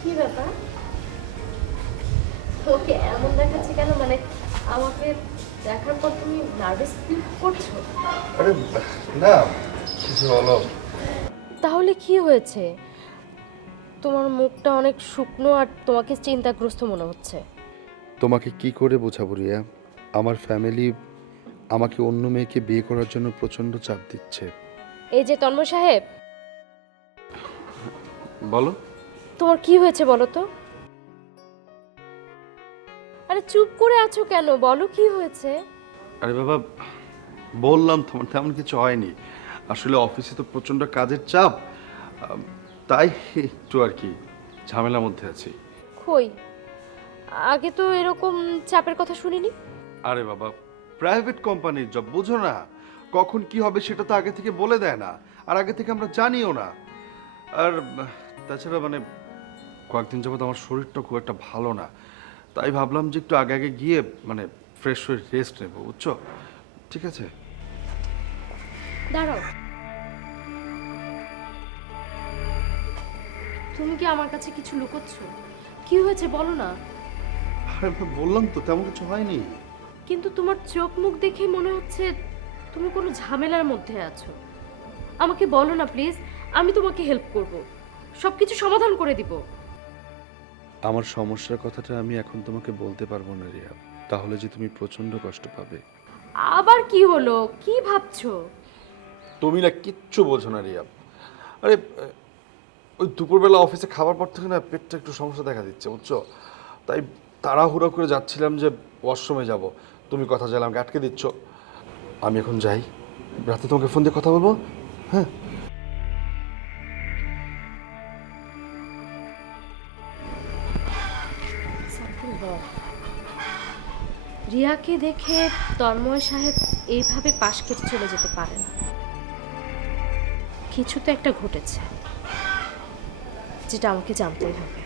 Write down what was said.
কি ব্যাপার? ওকে এমন দেখাচ্ছে কেন? মানে আমাকে দেখার পর তুমি নার্ভাস ফিল করছো? আরে না, কিছু হলো? তাহলে কি হয়েছে? তোমার মুখটা অনেক শুকনো আর তোমাকে চিন্তাগ্রস্ত মনে হচ্ছে। তোমাকে কি করে বোঝাবো রিয়া? আমার ফ্যামিলি আমাকে অন্য মেয়েকে বিয়ে করার জন্য প্রচন্ড চাপ দিচ্ছে। এই যে তন্ময় সাহেব, বলো। তোমার কি হয়েছে বলো তো? আরে চুপ করে আছো কেন? বলো কি হয়েছে? আরে বাবা, বললাম তোমার তেমন কিছু হয়নি। আসলে অফিসে তো প্রচন্ড কাজের চাপ, তাই একটু আর কি ঝামেলার মধ্যে আছি। কই, আগে তো এরকম চাপের কথা শুনিনি। আরে বাবা, প্রাইভেট কোম্পানির জব, বুঝো না? কখন কি হবে সেটা তো আগে থেকে বলে দেয় না, আর আগে থেকে আমরা জানিও না। আর তাছাড়া মানে কয়েকদিন যাবত আমার শরীরটা খুব একটা ভালো না, তাই ভাবলাম যে একটু আগে আগে গিয়ে মানে ফ্রেশ হয়ে রেস্ট নেবো, বুঝছো? ঠিক আছে? দাঁড়াও, তুমি কি আমার কাছে কিছু লুকোচ্ছ? কি হয়েছে বলো না। আরে বললাম তো তেমন কিছু হয়নি। কিন্তু তোমার চোখ মুখ দেখে মনে হচ্ছে তুমি কোনো ঝামেলার মধ্যে আছো। আমাকে বলো না প্লিজ, আমি তোমাকে হেল্প করব, সবকিছু সমাধান করে দিব। আমার সমস্যার কথাটা আমি এখন তোমাকে বলতে পারবো না রিয়া, তাহলে যে তুমি প্রচন্ড কষ্ট পাবে। আবার কি হলো? কি ভাবছো? তুমি না কিচ্ছু বোঝো না রিয়া। আরে ওই দুপুরবেলা অফিসে খাবার পর থেকে না পেটটা একটু সমস্যা দেখা দিচ্ছে, বুঝছো? তাই তাড়াহুড়ো করে যাচ্ছিলাম যে ওয়াশরুমে যাব, তুমি কথা চাইলে আমাকে আটকে দিচ্ছ। আমি এখন যাই, রাতে তোমাকে ফোন দিয়ে কথা বলবো। হ্যাঁ। রিয়াকে দেখে তন্ময় সাহেব এইভাবে পাশ কেটে চলে যেতে পারে না। কিছু তো একটা ঘটেছে, যেটা আমাকে জানতেই হবে।